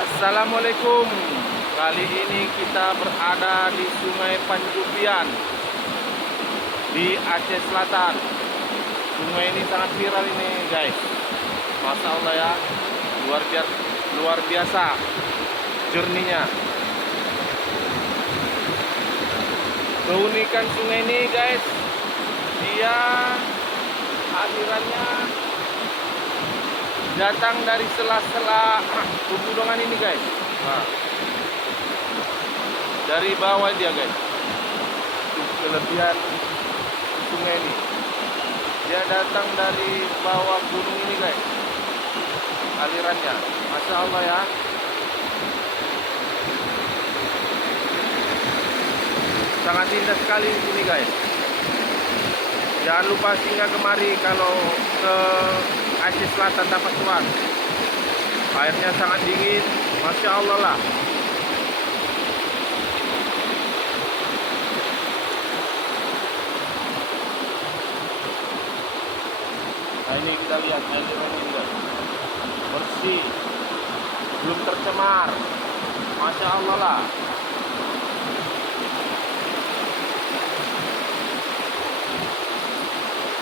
Assalamualaikum. Kali ini kita berada di Sungai Panjupian di Aceh Selatan. Sungai ini sangat viral ini, guys. Masya Allah ya, luar biasa jernihnya. Keunikan sungai ini, guys, dia alirannya datang dari sela-sela pegunungan ini, guys. Nah, dari bawah dia, guys. Itu kelebihan sungai ini. Dia datang dari bawah gunung ini, guys. Alirannya, masya Allah ya. Sangat indah sekali di sini, guys. Jangan lupa singgah kemari kalau ke Aceh Selatan Tapak Tuan. Airnya sangat dingin, masya Allah lah. Nah, ini kita lihat airnya ini, guys. Bersih, belum tercemar, masya Allah lah.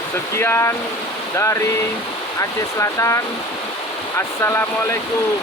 Sekian dari Aceh Selatan. Assalamualaikum.